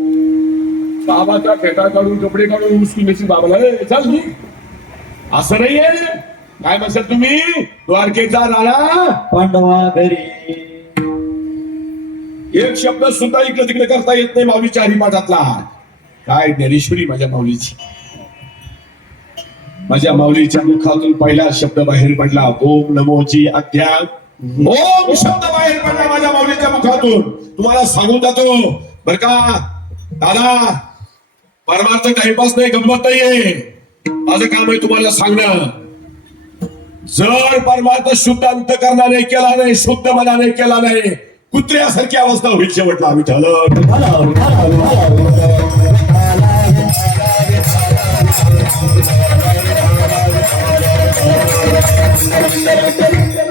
बाबाचा फेटा काढून कपडे काढून मुस्किमेची बाबाला "ए, चल मी असं नाहीये. काय म्हणतात तुम्ही? द्वारकेचा राणा. पांडवा घरी. एक शब्द सुद्धा इकडे तिकडे करता येत नाही माऊलीच्या हरिपाठातला. काय ज्ञानेश्वरी माझ्या माऊलीची. माझ्या माऊलीच्या मुखातून पहिला शब्द बाहेर पडला. ओम नमोची आज्ञा ओम शब्द बाहेर पडला माझ्या माऊलीच्या मुखातून. तुम्हाला सांगून जातो. बर का? दादा परमार्थ टाइमपास नाही गंमत नाहीये. माझं काम आहे तुम्हाला सांगणं. जर परमार्थ शुद्ध अंतकरणाने केला नाही शुद्ध मनाने केला नाही कुत्र्यासारखी अवस्था होईल शेवटला. विठ्ठल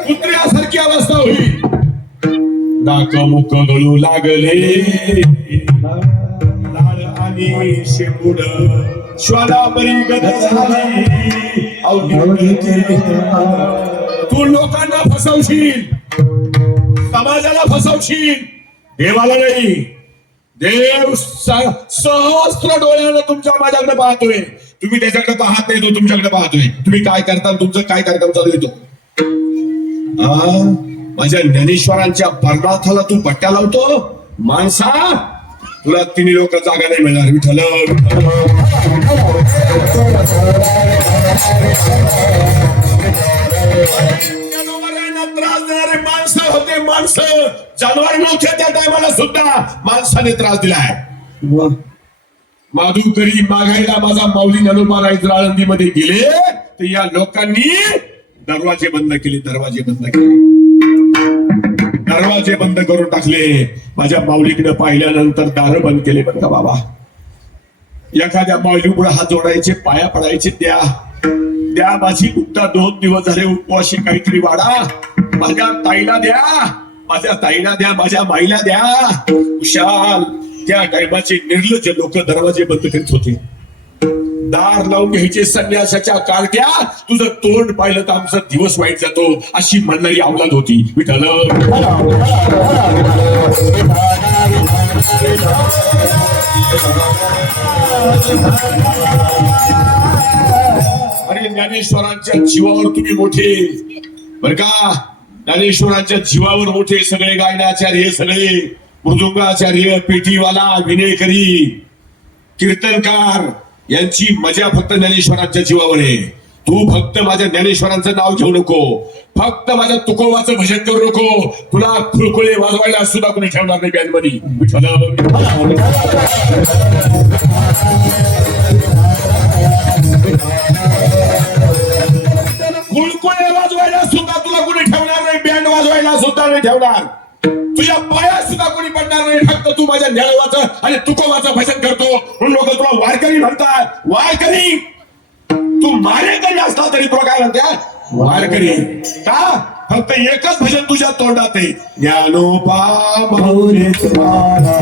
कुत्र्यासारखी अवस्था होईल. नाक मुख गळू लागले. गत झाली अवघी तू लोकांना फसवशील. समाजाला फसवशील. देवाला नाही. देव सहस्त्र डोळ्याला तुमच्या माझ्याकडे पाहतोय. तुम्ही त्याच्याकडे पाहत नाही तो तुमच्याकडे पाहतोय. तुम्ही काय करता तुमचं काय कार्यक्रम चालू येतो माझ्या ज्ञानेश्वरांच्या परमार्थाला तू पट्ट्या लावतो? माणसा तुला तिन्ही लोक जागा नाही मिळणार. विठ्ठल जनावरांना त्रास देणारे माणसं होते माणसं. जनावर नव्हते त्या टायमाला सुद्धा माणसाने त्रास दिलाय. माधुकरी मागायला माझा माऊली नलोबा आळंदीमध्ये गेले तर या लोकांनी दरवाजे बंद केले दरवाजे बंद केले. दरवाजे बंद करून टाकले. माझ्या माऊलीकडे पाहिल्यानंतर दार बंद केले बरं का बाबा एखाद्या माऊली हात जोडायचे पाया पडायचे द्या. द्या माझी गुप्ता दोन दिवस झाले उपवाशी काहीतरी वाढा. माझ्या ताईला द्या. माझ्या ताईला द्या माझ्या माईला द्या. विशाल त्या टायमाचे निर्लज लोक दरवाजे बंद करीत होते. दार लावून घ्यायचे संन्यासाच्या कारट्या. तुझं तोंड पाहिलं तर आमचा दिवस वाईट जातो. अशी म्हणणारी अवलाद होती. विठल अरे ज्ञानेश्वरांच्या जीवावर तुम्ही मोठे. बर का? ज्ञानेश्वरांच्या जीवावर मोठे सगळे गायनाचार्य सगळे मृदुंगाचार्य पेटीवाला विनयकरी कीर्तनकार यांची मजा फक्त ज्ञानेश्वरांच्या जीवावर आहे. तू फक्त माझ्या ज्ञानेश्वरांचं नाव घेऊ नको. फक्त माझ्या तुकोबाचं भजन करू नको. तुला खुळखुळे वाजवायला सुद्धा कोणी ठेवणार नाही बँडमध्ये वाजवायला सुद्धा तुला कोणी ठेवणार नाही. बँड वाजवायला सुद्धा नाही ठेवणार. तुझ्या पायात सुद्धा कोणी पडणार नाही. फक्त तू माझ्या ज्ञानवाचं आणि तुकोबाचं भजन करतो. म्हणून लोक तुला वारकरी म्हणतात. काय म्हणतात वारकरी का? फक्त एकच भजन तुझ्या तोंडात आहे. ज्ञानोपा गौरी तुम्हाला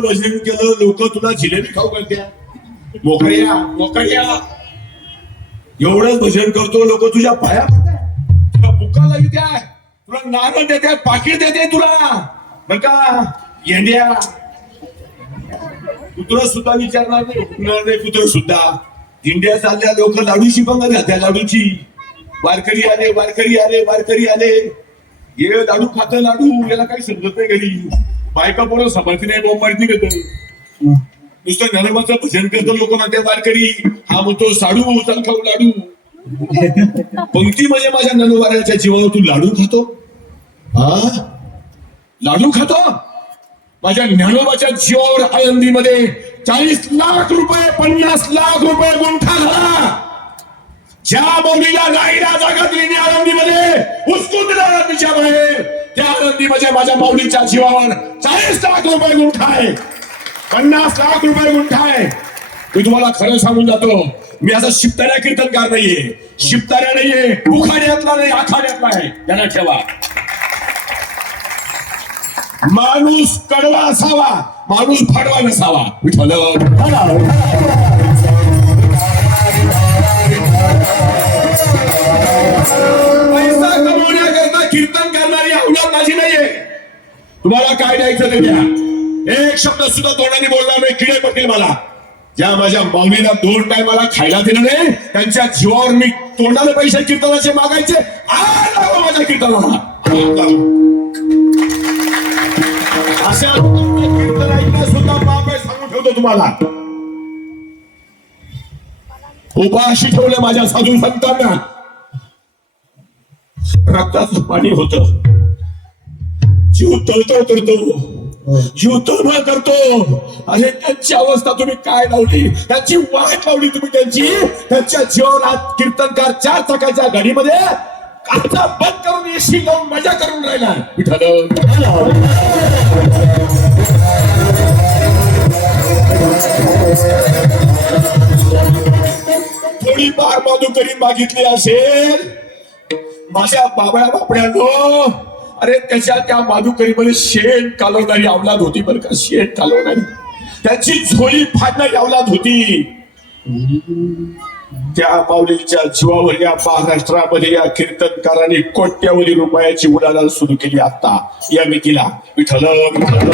केलं एवढं भजन केलं लोक तुला जिलेबी खाऊ घालत्या. मोकळ्या मोकळ्या एवढंच भजन करतो लोक तुझ्या पाया तुला बुका लावित्या तुला नारळ देते पाकिट देते तुला. बर का? येंड्या कुत्र सुद्धा विचारणार नाही उठणार नाही कुत्र सुद्धा. दिंड्या चालल्या लोक लाडूची पंगत घालत्या लाडूची. वारकरी आले वारकरी आले वारकरी आले. हे लाडू खात लाडू. याला काही समजत नाही घरी. बायका पोरं समर्थी नाही बोंबाडती घेत नुसतं ज्ञानोबाचं भजन करतो लोक म्हणते वारकरी हा म्हणतो साडू चल खाऊ लाडू. पंक्ती म्हणजे माझ्या ज्ञानोबाऱ्याच्या जीवावर तू लाडू खातो? हा? लाडू खातो? माझ्या ज्ञानोबाच्या जीवावर आळंदीमध्ये चाळीस लाख रुपये पन्नास लाख रुपये गुंठा झाला. ज्या बोलीला नाईला जागा दिली आळंदीमध्ये उचकून दिला नदीच्या बाहेर. त्या आळंदीमध्ये माझ्या माऊलीच्या जीवावर चाळीस लाख रुपये गुंठा आहे पन्नास लाख रुपये गुंठा आहे मी तुम्हाला खरं सांगून जातो मी असा शिपताऱ्या कीर्तनकार नाहीये. शिपताऱ्या नाहीये उखाड्यातला नाही आखाड्यातला आहे. त्यांना ठेवा. माणूस कडवा असावा माणूस फाडवा नसावा. विठ्ठल तुम्हाला काय द्यायचं ते द्या एक शब्द सुद्धा तोंडाने बोलणार नाही किडे पडतील मला. ज्या माझ्या माऊलीला दोन टायमाला खायला दिलं नाही त्यांच्या जीवावर मी तोंडाने पैसे कीर्तनाचे मागायचे माझ्या कीर्तनाला. अशा कीर्तन सुद्धा आहे सांगून ठेवतो तुम्हाला. उपाशी ठेवलं माझ्या साधू संतांना. रक्ताचं पाणी होत. जीव तळतो उतरतो जीव तळमळ करतो. अरे त्यांची अवस्था तुम्ही काय लावली? त्यांची वाट लावली तुम्ही त्यांची. त्यांच्या जीवनात कीर्तनकार चार चाकाच्या गाडीमध्ये काचा बंद करून एसी लावून मजा करून राहिला. विठ्ठल थोडीफार मधुकरी मागितली असेल. माझ्या बाबळ्या बापड्यानो अरे त्याच्या त्या माधुकरीमध्ये शेण कालवणारी अवलाद होती बरं का? शेण कालवणारी. त्याची झोळी फाडणारी अवलाद होती. त्या माऊलीच्या जीवावर या महाराष्ट्रामध्ये या कीर्तनकारांनी कोट्यावधी रुपयाची उलाढाल सुरू केली आता. या मितीला. विठ्ठल विठ्ठल.